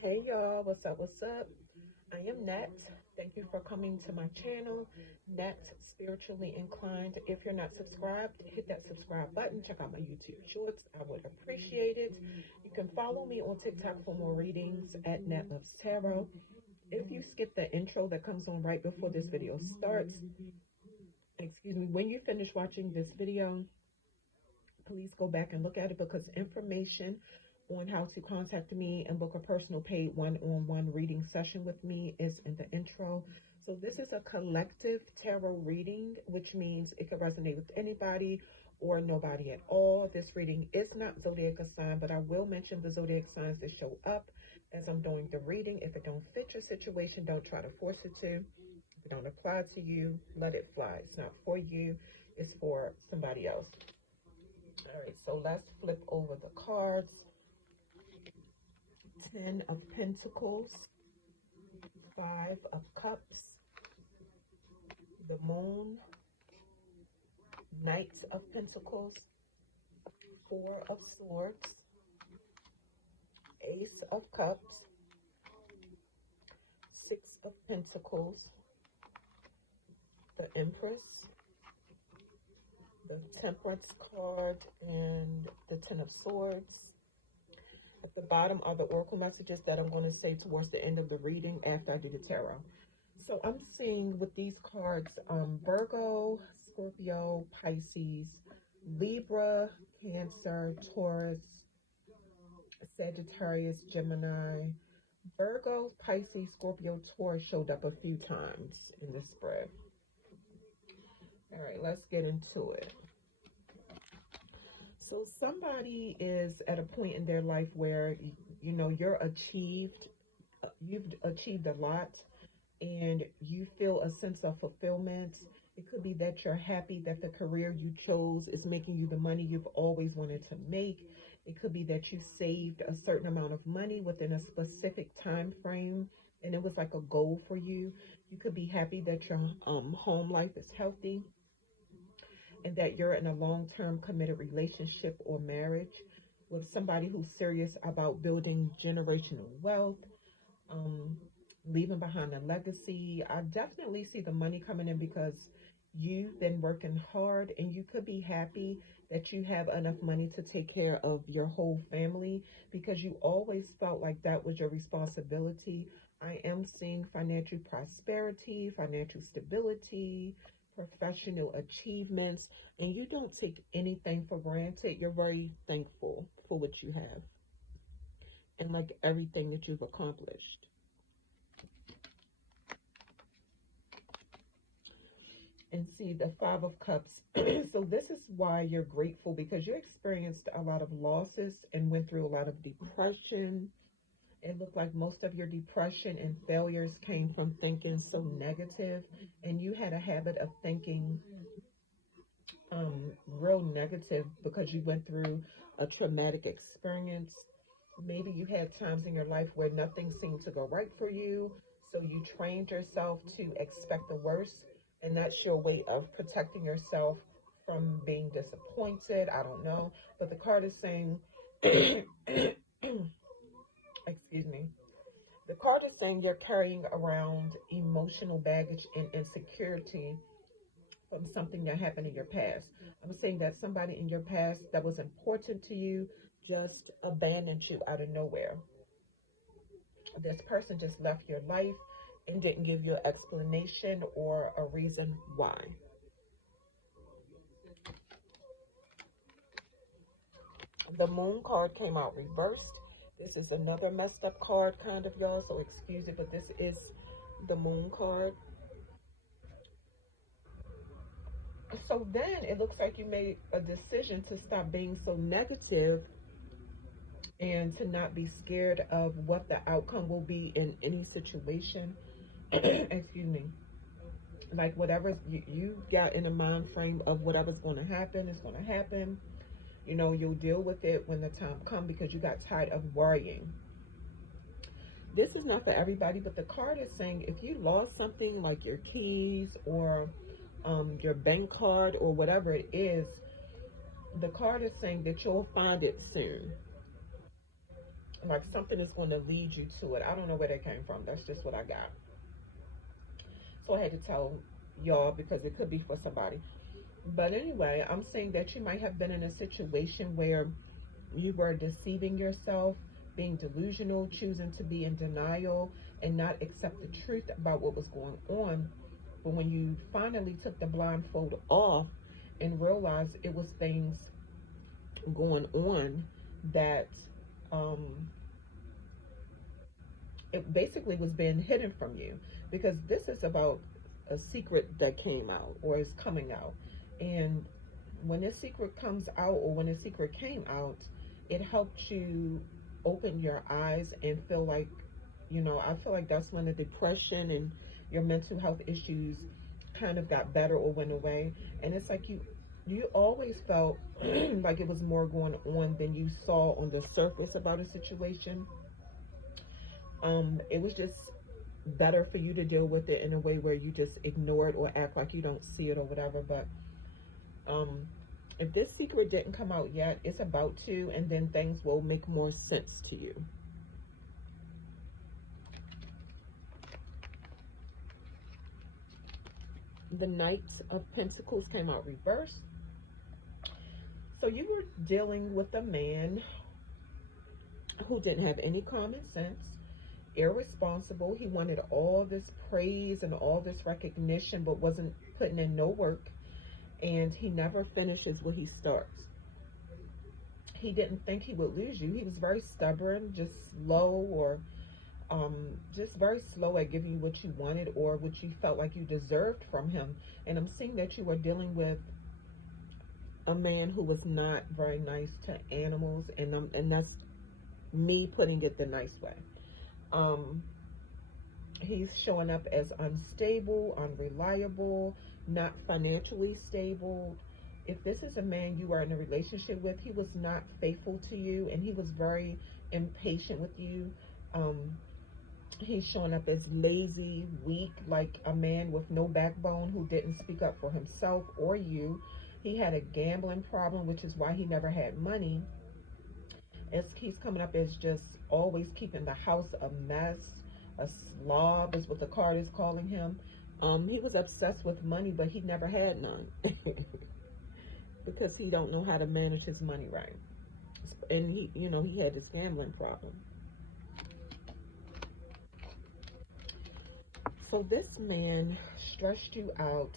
Hey y'all, what's up? What's up? I am Net. Thank you for coming to my channel, Net Spiritually Inclined. If you're not subscribed, hit that subscribe button. Check out my YouTube shorts. I would appreciate it. You can follow me on TikTok for more readings at Net Loves Tarot. If you skip the intro that comes on right before this video starts, excuse me, when you finish watching this video, please go back and look at it because information on how to contact me and book a personal paid one-on-one reading session with me is in the intro. So this is a collective tarot reading, which means it can resonate with anybody or nobody at all. This reading is not zodiac assigned, but I will mention the zodiac signs that show up as I'm doing the reading. If it don't fit your situation, don't try to force it to. If it don't apply to you, let it fly. It's not for you, it's for somebody else. All right, so let's flip over the cards. 10 of Pentacles, 5 of Cups, the Moon, Knight of Pentacles, 4 of Swords, Ace of Cups, 6 of Pentacles, the Empress, the Temperance card, and the 10 of Swords. At the bottom are the oracle messages that I'm going to say towards the end of the reading after I do the tarot. So I'm seeing with these cards, Virgo, Scorpio, Pisces, Libra, Cancer, Taurus, Sagittarius, Gemini. Virgo, Pisces, Scorpio, Taurus showed up a few times in this spread. All right, let's get into it. So somebody is at a point in their life where, you know, you've achieved a lot and you feel a sense of fulfillment. It could be that you're happy that the career you chose is making you the money you've always wanted to make. It could be that you saved a certain amount of money within a specific time frame and it was like a goal for you. You could be happy that your home life is healthy and that you're in a long-term committed relationship or marriage with somebody who's serious about building generational wealth, um, leaving behind a legacy. I definitely see the money coming in because you've been working hard and you could be happy that you have enough money to take care of your whole family because you always felt like that was your responsibility. I am seeing financial prosperity, financial stability, professional achievements, and you don't take anything for granted. You're very thankful for what you have and like everything that you've accomplished. And see the 5 of Cups. So this is why you're grateful because you experienced a lot of losses and went through a lot of depression. It looked like most of your depression and failures came from thinking so negative, and you had a habit of thinking real negative because you went through a traumatic experience. Maybe you had times in your life where nothing seemed to go right for you, so you trained yourself to expect the worst, and that's your way of protecting yourself from being disappointed. I don't know, but the card is saying, excuse me, the card is saying you're carrying around emotional baggage and insecurity from something that happened in your past. I'm saying that somebody in your past that was important to you, just abandoned you out of nowhere. This person just left your life and didn't give you an explanation or a reason why. The moon card came out reversed. This is another messed up card, kind of, y'all, so excuse it, but this is the moon card. So then it looks like you made a decision to stop being so negative and to not be scared of what the outcome will be in any situation. Excuse me. Like whatever you got in a mind frame of whatever's going to happen is going to happen. You know, you'll deal with it when the time comes because you got tired of worrying. This is not for everybody, but the card is saying if you lost something like your keys or your bank card or whatever it is, the card is saying that you'll find it soon. Like something is going to lead you to it. I don't know where that came from. That's just what I got. So I had to tell y'all because it could be for somebody. But anyway, I'm saying that you might have been in a situation where you were deceiving yourself, being delusional, choosing to be in denial and not accept the truth about what was going on. But when you finally took the blindfold off and realized it was things going on that it basically was being hidden from you, because this is about a secret that came out or is coming out. And when this secret comes out, or when a secret came out, it helped you open your eyes and feel like, you know, I feel like that's when the depression and your mental health issues kind of got better or went away. And it's like you always felt like it was more going on than you saw on the surface about a situation. It was just better for you to deal with it in a way where you just ignore it or act like you don't see it or whatever. But if this secret didn't come out yet, it's about to, and then things will make more sense to you. The Knight of Pentacles came out reversed. So you were dealing with a man who didn't have any common sense, irresponsible. He wanted all this praise and all this recognition, but wasn't putting in no work. And he never finishes what he starts. He didn't think he would lose you. He was very stubborn, just slow, or just very slow at giving you what you wanted or what you felt like you deserved from him. And I'm seeing that you were dealing with a man who was not very nice to animals, and that's me putting it the nice way. He's showing up as unstable, unreliable, not financially stable. If this is a man you are in a relationship with, he was not faithful to you, and he was very impatient with you. He's showing up as lazy, weak, like a man with no backbone who didn't speak up for himself or you. He had a gambling problem, which is why he never had money. He's coming up as just always keeping the house a mess. A slob is what the card is calling him. He was obsessed with money, but he never had none because he don't know how to manage his money right. And he had this gambling problem. So this man stressed you out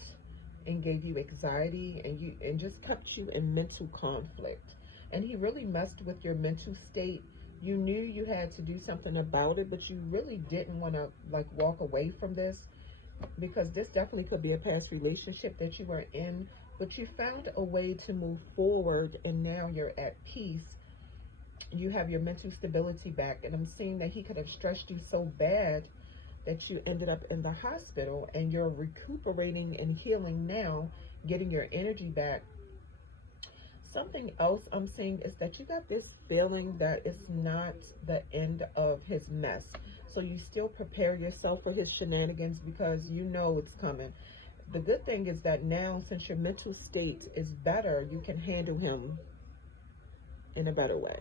and gave you anxiety, and just kept you in mental conflict. And he really messed with your mental state. You knew you had to do something about it, but you really didn't want to like walk away from this, because this definitely could be a past relationship that you were in, but you found a way to move forward, and now you're at peace. You have your mental stability back, and I'm seeing that he could have stressed you so bad that you ended up in the hospital, and you're recuperating and healing now, getting your energy back. Something else I'm seeing is that you got this feeling that it's not the end of his mess. So you still prepare yourself for his shenanigans because you know it's coming. The good thing is that now, since your mental state is better, you can handle him in a better way.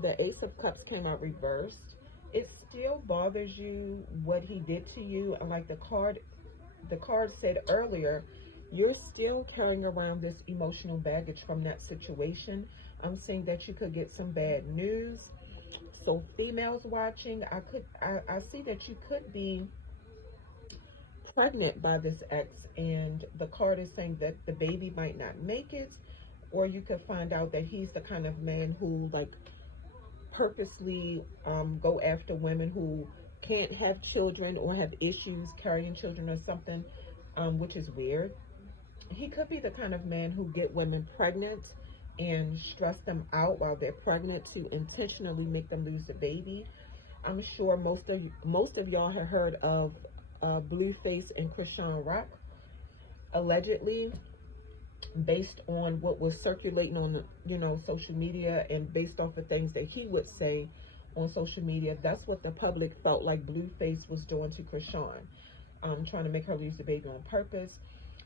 The Ace of Cups came out reversed. It still bothers you what he did to you. And like the card said earlier, You're still carrying around this emotional baggage from that situation. I'm seeing that you could get some bad news. So females watching, I see that you could be pregnant by this ex, and the card is saying that the baby might not make it, or you could find out that he's the kind of man who like purposely go after women who can't have children or have issues carrying children or something, which is weird. He could be the kind of man who get women pregnant and stress them out while they're pregnant to intentionally make them lose the baby. I'm sure most of y'all have heard of Blueface and Krishan Rock. Allegedly, based on what was circulating on social media, and based off of things that he would say on social media, that's what the public felt like Blueface was doing to Krishan, trying to make her lose the baby on purpose.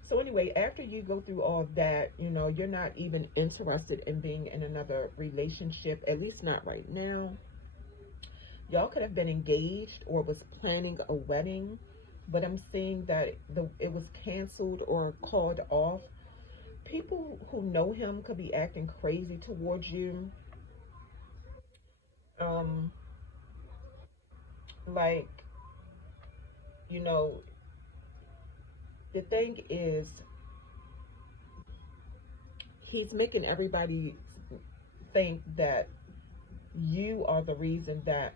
So anyway, after you go through all that, you're not even interested in being in another relationship, at least not right now. Y'all could have been engaged or was planning a wedding, but I'm seeing that it was canceled or called off. People who know him could be acting crazy towards you. Um, like, you know, the thing is, he's making everybody think that you are the reason that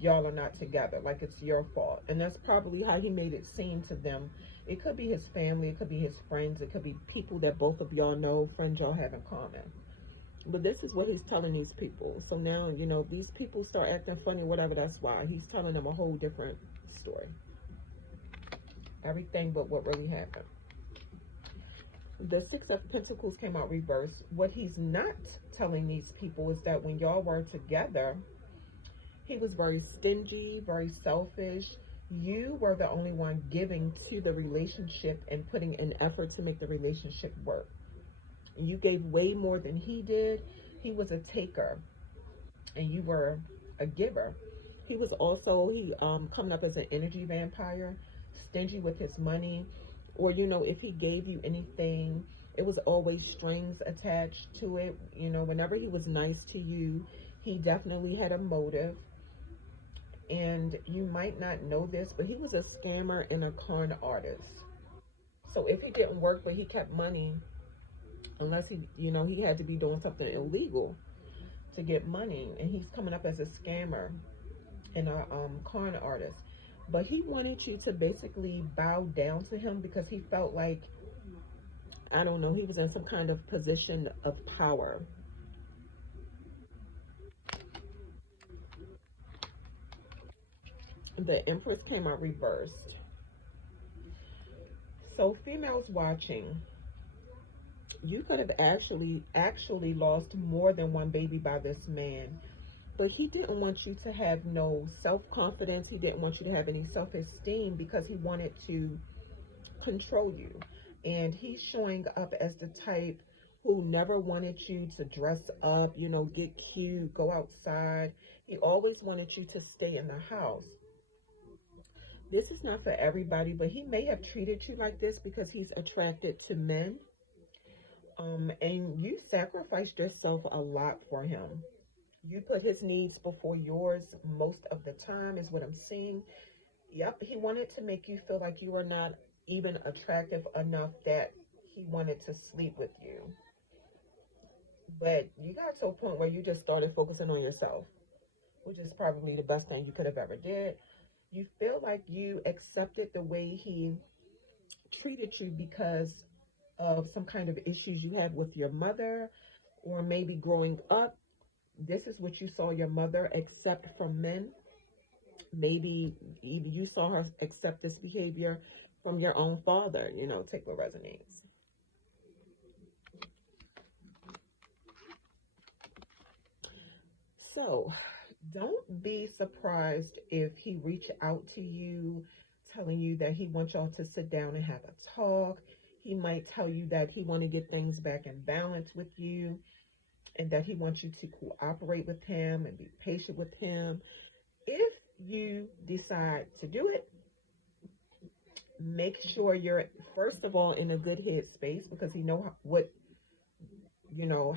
y'all are not together, like it's your fault. And that's probably how he made it seem to them. It could be his family, it could be his friends, it could be people that both of y'all know, friends y'all have in common. But this is what he's telling these people. So now, if these people start acting funny, whatever, that's why. He's telling them a whole different story. Everything but what really happened. The Six of Pentacles came out reversed. What he's not telling these people is that when y'all were together, he was very stingy, very selfish. You were the only one giving to the relationship and putting an effort to make the relationship work. You gave way more than he did. He was a taker and you were a giver. He was also coming up as an energy vampire, stingy with his money, or if he gave you anything, it was always strings attached to it. Whenever he was nice to you, he definitely had a motive. And you might not know this, but he was a scammer and a con artist. So if he didn't work but he kept money, unless he had to be doing something illegal to get money, and he's coming up as a scammer and a con artist. But he wanted you to basically bow down to him because he felt like, I don't know, he was in some kind of position of power. The Empress came out reversed. So females watching, you could have actually lost more than one baby by this man, but he didn't want you to have no self-confidence. He didn't want you to have any self-esteem because he wanted to control you. And he's showing up as the type who never wanted you to dress up, get cute, go outside. He always wanted you to stay in the house. This is not for everybody, but he may have treated you like this because he's attracted to men. And you sacrificed yourself a lot for him. You put his needs before yours most of the time, is what I'm seeing. Yep, he wanted to make you feel like you were not even attractive enough that he wanted to sleep with you. But you got to a point where you just started focusing on yourself, which is probably the best thing you could have ever did. You feel like you accepted the way he treated you because of some kind of issues you had with your mother, or maybe growing up. This is what you saw your mother accept from men. Maybe you saw her accept this behavior from your own father. Take what resonates. So don't be surprised if he reach out to you telling you that he wants y'all to sit down and have a talk. He might tell you that he want to get things back in balance with you, and that he wants you to cooperate with him and be patient with him. If you decide to do it, Make sure you're, first of all, in a good head space, because he know what,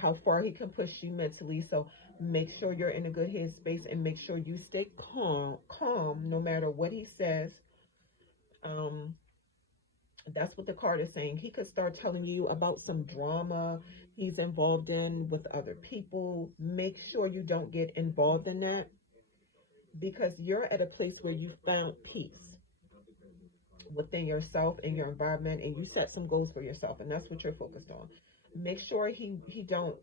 how far he can push you mentally. So make sure you're in a good head space, and make sure you stay calm no matter what he says. Um, that's what the card is saying. He could start telling you about some drama he's involved in with other people. Make sure you don't get involved in that, because you're at a place where you found peace within yourself and your environment, and you set some goals for yourself, and that's what you're focused on. Make sure he don't,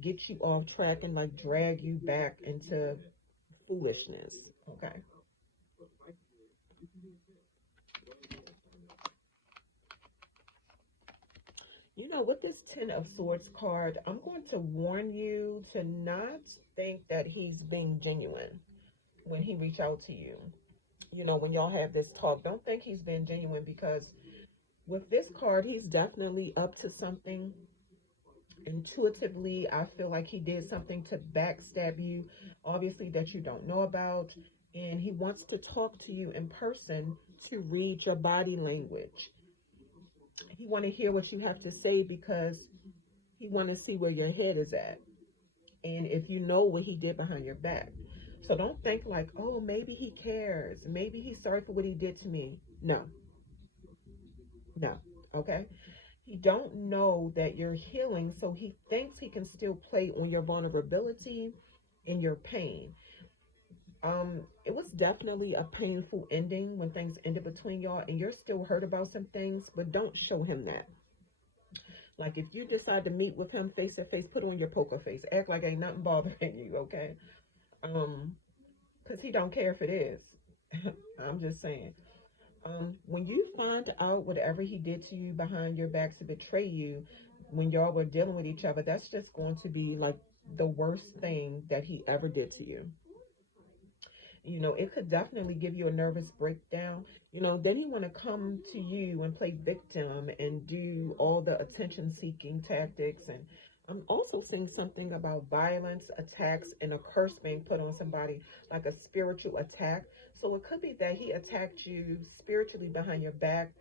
get you off track and like drag you back into foolishness. Okay. With this Ten of Swords card, I'm going to warn you to not think that he's being genuine when he reach out to you. When y'all have this talk, don't think he's been genuine, because with this card, he's definitely up to something. Intuitively, I feel like he did something to backstab you, obviously, that you don't know about. And he wants to talk to you in person to read your body language. He want to hear what you have to say, because he want to see where your head is at, and if you know what he did behind your back. So don't think like, oh, maybe he cares, maybe he's sorry for what he did to me. No, no. Okay. He don't know that you're healing, so he thinks he can still play on your vulnerability and your pain. It was definitely a painful ending when things ended between y'all, and you're still hurt about some things, but don't show him that. Like, if you decide to meet with him face to face, put on your poker face, act like ain't nothing bothering you. Okay. Because he don't care if it is. I'm just saying. When you find out whatever he did to you behind your back to betray you, when y'all were dealing with each other, that's just going to be like the worst thing that he ever did to you. It could definitely give you a nervous breakdown. Then he want to come to you and play victim and do all the attention seeking tactics. And I'm also seeing something about violence, attacks, and a curse being put on somebody, like a spiritual attack. So it could be that he attacked you spiritually behind your back,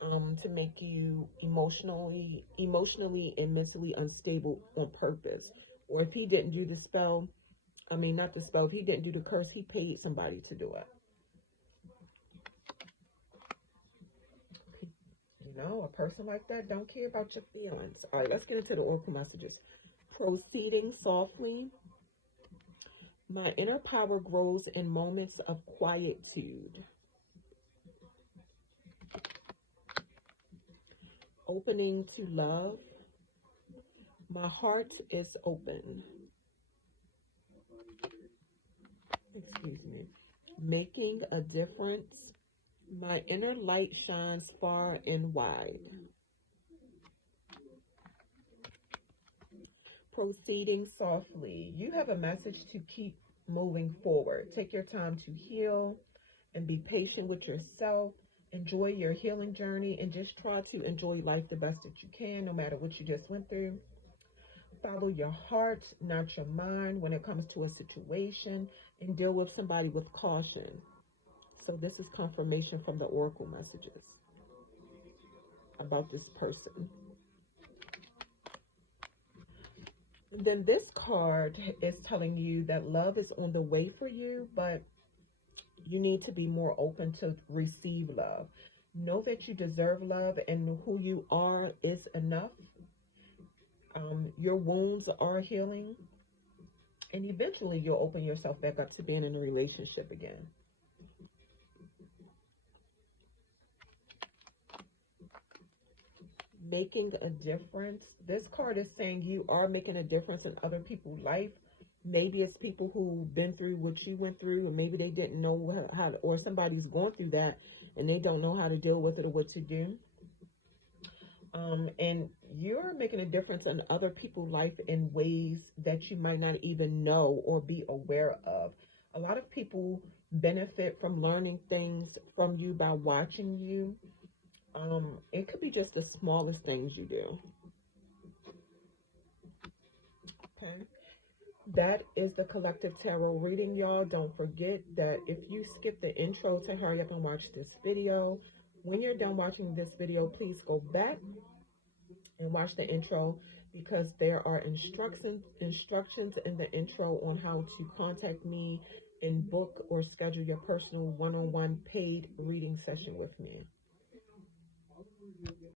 to make you emotionally and mentally unstable on purpose. Or if he didn't do the spell, I mean, not the spell. If he didn't do the curse, he paid somebody to do it. A person like that don't care about your feelings. All right, let's get into the oracle messages. Proceeding softly. My inner power grows in moments of quietude. Opening to love. My heart is open. Excuse me. Making a difference. My inner light shines far and wide. Proceeding softly. You have a message to keep moving forward. Take your time to heal and be patient with yourself. Enjoy your healing journey, and just try to enjoy life the best that you can, no matter what you just went through. Follow your heart, not your mind, when it comes to a situation, and deal with somebody with caution. So this is confirmation from the oracle messages about this person. Then this card is telling you that love is on the way for you, but you need to be more open to receive love. Know that you deserve love, and who you are is enough. Your wounds are healing, and eventually you'll open yourself back up to being in a relationship again. Making a difference. This card is saying you are making a difference in other people's life. Maybe it's people who've been through what you went through, and maybe they didn't know how to, or somebody's going through that and they don't know how to deal with it or what to do. And you're making a difference in other people's life in ways that you might not even know or be aware of. A lot of people benefit from learning things from you by watching you. It could be just the smallest things you do. Okay. That is the collective tarot reading, y'all. Don't forget that if you skip the intro, to hurry up and watch this video. When you're done watching this video, please go back and watch the intro, because there are instructions in the intro on how to contact me and book or schedule your personal one-on-one paid reading session with me.